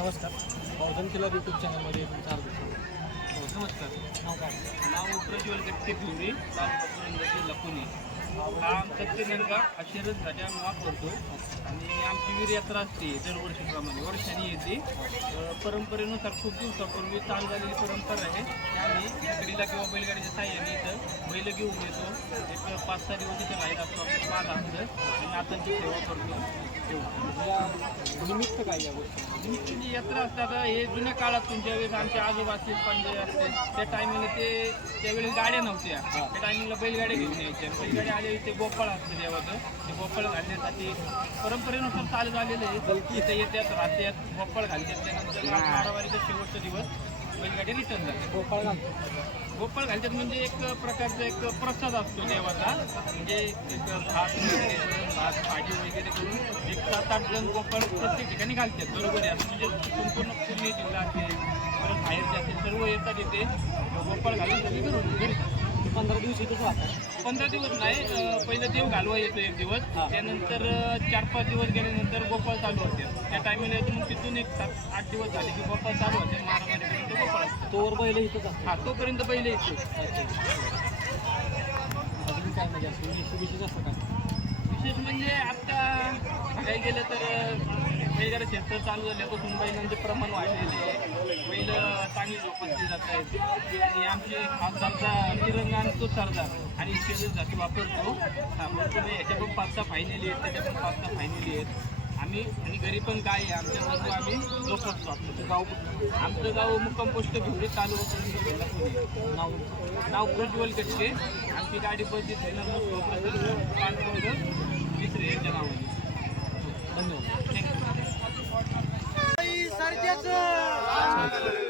नमस्कार. बहुजन killer YouTube चॅनलमध्ये तुमचं हार्दिक हो नमस्कार. नाव काय? नाव प्रज्वल गट्टे भिवरी तालुका पुणे. हा आमचा तिरंगा हा शरदसाठी आम्ही वापरतो आणि आमची वीर यात्रा असते दरवर्षीप्रमाणे. वर्षाने येते. परंपरेनुसार खूप दिवसापूर्वी चालू झालेली परंपरा आहे. गाडीला किंवा बैलगाडीच्या साह्याने इथं बैल घेऊन येतो. एक पाच सहा दिवस इथं राहत असतो पाच असतं आणि नातांची सेवा करतो. निमित्त काय या गोष्टी? जी यात्रा असते आता हे जुन्या काळात तुमच्या वेळेस आमचे आजोबा असतील पंजे असतील त्या टायमिंगला ते त्यावेळी गाड्या नव्हत्या. त्या टायमिंगला बैलगाड्या घेऊन यायच्या बैलगाड्या आले इथे गोपाळ असतं देवाचं. ते गोपाळ घालण्यासाठी परंपरेनुसार चालू झालेलं आहे. इथे येतात राहत्यात गोपाळ घालतात. त्यानंतर मारावारीचा शेवटचा दिवस. बैलगाडी रिटर्न जाते गोपाळ घालतो गोपाळ घालतात म्हणजे एक प्रकारचा एक प्रसाद असतो देवाचा. म्हणजे एक भात वगैरे भात भाजी वगैरे करून एक सात आठ जण गोपाळ प्रत्येक ठिकाणी घालतात. बरोबर आहे. म्हणजे संपूर्ण पुणे जिल्हा असेल परत बाहेरचे असेल सर्व येतात इथे. गोपाळ घालून त्यांनी घरून घरी पंधरा दिवस इथंच राहतात. पंधरा दिवस नाही अं, पहिलं देव घालवा येतो एक दिवस. त्यानंतर चार पाच दिवस गेल्यानंतर गोपाळ चालू होते. त्या टायमिंगला येतो मग तिथून एक सात आठ दिवस झाले की गोपाळ चालू होते. मारामारीपर्यंत गोपाळ असतात तोवर पहिले इथंच असतात हा तोपर्यंत पहिले येतो अजून काय म्हणजे असं विशेष विशेष असतं का? विशेष म्हणजे आता काही गेलं तर जरा क्षेत्र चालू झाल्यापासून बैलांचे प्रमाण वाढलेले आहे. बैल चांगली जोपासली जात आहेत. आणि आमचे खासदारचा तिरंगा तो सरदार आणि शरीर जाती वापरतो हा, याच्या पण पाच सहा फायनली आहेत त्याच्या पण पाच सहा फायनली आहेत आम्ही आणि घरी पण गाय आहे. आमच्या सर्व आम्ही जोपासतो आपलं. गाव आमचं गाव मुक्काम पोस्ट घेऊन चालू होतं नाव नाव प्रज्वल कटके. आमची गाडी पडते पांढरवड तिसरे याच्या नावाने. धन्यवाद. ஆனது